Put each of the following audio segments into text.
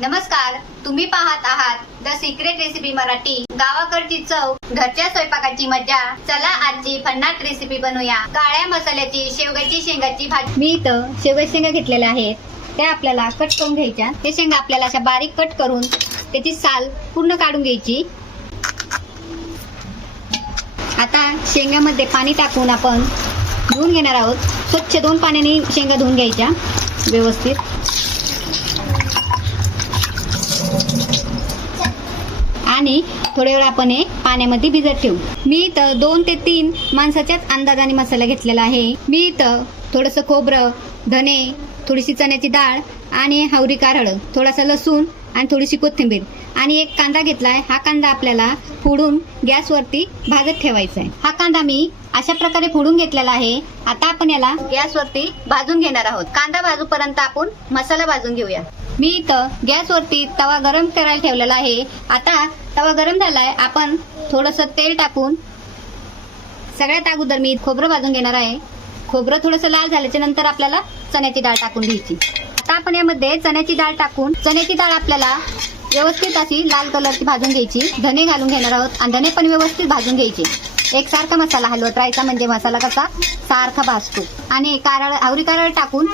नमस्कार, तुम्ही पाहत आहात द सिक्रेट रेसिपी मराठी। गावाकडची चव, घरच्या स्वयंपाकाची मजा। चला आजची भन्नाट रेसिपी बनवूया। काळ्या मसाल्याची शेवग्याची शेंगाची भाजी। मी इथं शेवग्याच्या शेंगा घेतलेल्या आहेत, त्या आपल्याला कट करून घ्यायच्या। हे शेंगा आपल्याला अशा बारीक कट करून त्याची साल पूर्ण काढून घ्यायची। आता शेंगामध्ये पाणी टाकून आपण धुवून घेणार आहोत। स्वच्छ 2 पाण्याने शेंगा धुवून घ्यायच्या व्यवस्थित। आणि थोडे वेळ आपण हे पाण्यामध्ये भिजत ठेवू। मी इथं 2 ते 3 माणसाच्याच अंदाजाने मसाला घेतलेला आहे। मी इथं थोडंसं खोबरं, धने, थोडीशी चण्याची डाळ आणि हावरी कारळ, थोडासा लसूण आणि थोडीशी कोथिंबीर आणि एक कांदा घेतलाय। हा कांदा आपल्याला फोडून गॅसवरती भाजत ठेवायचा आहे। हा कांदा मी अशा प्रकारे फोडून घेतलेला आहे। आता आपण याला गॅसवरती भाजून घेणार आहोत। कांदा भाजूपर्यंत आपण मसाला भाजून घेऊया। मी इथं गॅसवरती तवा गरम करायला ठेवलेला आहे। आता तवा गरम झालाय, आपण थोडंसं तेल टाकून सगळ्यात अगोदर मी खोबरं भाजून घेणार आहे। खोबरं थोडंसं लाल झाल्याच्या नंतर आपल्याला चण्याची डाळ टाकून घ्यायची। आता आपण यामध्ये चण्याची डाळ टाकून चण्याची डाळ आपल्याला व्यवस्थित अशी लाल कलरची भाजून घ्यायची। धने घालून घेणार आहोत आणि धने पण व्यवस्थित भाजून घ्यायचे। एकसारखा मसाला हलवत राहायचा, म्हणजे मसाला कसा सारखा भाजतो। आणि हावरी कारळ टाकून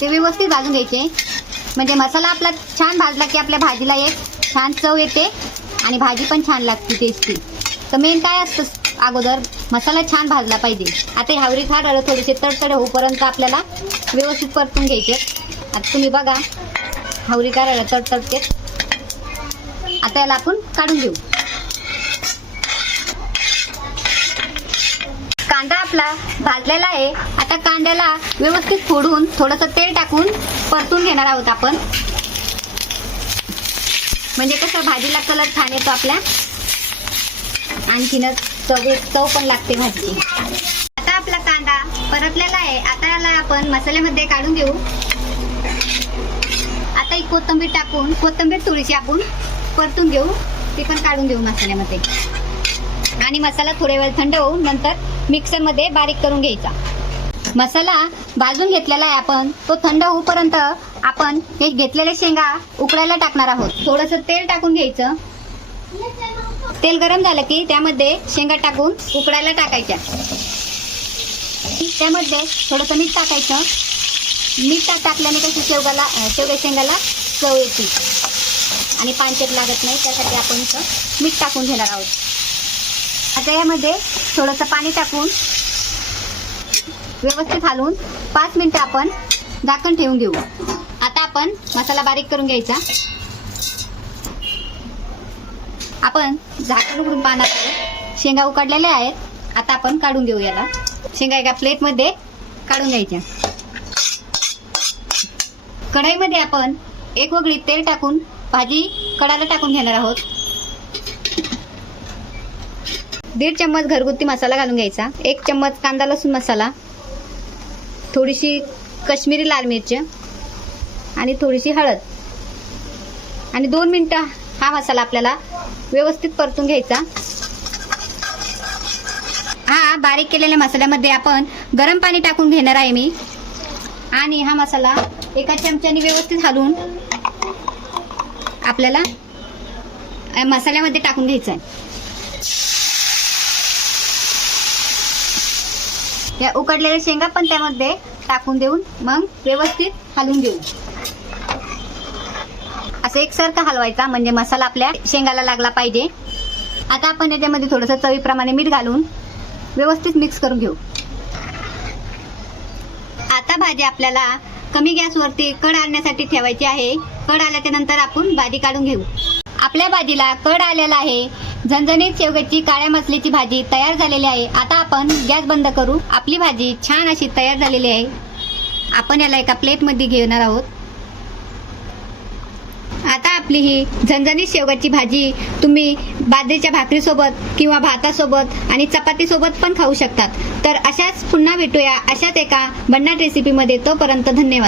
ते व्यवस्थित भाजून घ्यायचे, म्हणजे मसाला आपला छान भाजला की आपल्या भाजीला एक छान चव येते आणि भाजी पण छान लागते, टेस्टी। तर मेन काय असतं, अगोदर मसाला छान भाजला पाहिजे। आता हावरी कारळ थोडेसे तडतड होईपर्यंत आपल्याला व्यवस्थित परतून घ्यायचे। आता तुम्ही बघा, हावरी कारळ तडतडते। आता याला आपण काढून घेऊ। कांदा आपला भाजलेला आहे। आता कांद्याला व्यवस्थित फोडून थोडंसं तेल टाकून परतून घेणार आहोत आपण, म्हणजे कसं भाजीला कलर छान येतो आपल्या, आणखीनच चव पण लागते भाजीची। आता आपला कांदा परतलेला आहे। आता याला आपण मसाल्यामध्ये काढून घेऊ। आता एक कोथिंबीर टाकून कोथिंबीर थोडीशी आपण परतून घेऊ, ती पण काढून घेऊ मसाल्यामध्ये। आणि मसाला थोड्या वेळ थंड होऊन नंतर मिक्सर मध्ये बारीक करून घ्यायचा। मसाला भाजून घेतलेला आहे आपण, तो थंड होईपर्यंत आपण हे घेतलेले शेंगा उकडायला टाकणार आहोत। थोडंसं तेल टाकून घ्यायचं। तेल गरम झालं की त्यामध्ये शेंगा टाकून उकडायला टाकायच्या। त्यामध्ये थोडंसं मीठ टाकायचं। मीठ टाकल्याने कसं शेवग्या शेंगाला चव येते आणि पांचट लागत नाही, त्यासाठी आपण इथं मीठ टाकून घेणार आहोत। आता यामध्ये थोडंसं पाणी टाकून व्यवस्थित हलवून 5 मिनिटं आपण झाकण ठेवून घेऊ। आता आपण मसाला बारीक करून घ्यायचा। आपण झाकण उघडून पाहणार आहोत। शेंगा उकडलेल्या आहेत। आता आपण काढून घेऊ याला। शेंगा एका प्लेटमध्ये काढून घ्यायच्या। कढईमध्ये आपण एक वगळी तेल टाकून भाजी कढायला टाकून घेणार आहोत। 1.5 चम्मच घरगुती मसाला घालून घ्यायचा। 1 चम्मच कांदा लसूण मसाला, थोडीशी काश्मीरी लाल मिरची आणि थोडीशी हळद आणि 2 मिनिटं हा मसाला आपल्याला व्यवस्थित परतून घ्यायचा। हा बारीक केलेल्या मसाल्यामध्ये आपण गरम पाणी टाकून घेणार आहे मी, आणि हा मसाला एका चमच्याने व्यवस्थित हलवून आपल्याला मसाल्यामध्ये टाकून घ्यायचा आहे। या उकडलेल्या शेंगा पण त्यामध्ये टाकून देऊन मग व्यवस्थित हलवून देऊ। असं एकसारखं हलवायचा, म्हणजे मसाला आपल्या शेंगाला लागला पाहिजे। आता आपण याच्यामध्ये थोडंसं चवीप्रमाणे मीठ घालून व्यवस्थित मिक्स करून घेऊ। आता भाजी आपल्याला कमी गॅसवरती कड आण्यासाठी ठेवायची आहे। कड आल्याच्या नंतर आपण भाजी काढून घेऊ। आपल्या भाजीला कड आलेला आहे। झणझणीत शेवग्याची काळ्या मसाल्याची भाजी तयार झालेली आहे। आता आपण गॅस बंद करू। आपली भाजी छान अशी तयार झालेली आहे। आपण याला एका प्लेटमध्ये घेणार आहोत। आता आपली ही झणझणीत शेवग्याची भाजी तुम्ही बाजरीच्या भाकरीसोबत किंवा भातासोबत आणि चपातीसोबत पण खाऊ शकतात। तर अशाच पुन्हा भेटूया अशाच एका भन्नाट रेसिपीमध्ये। तोपर्यंत धन्यवाद।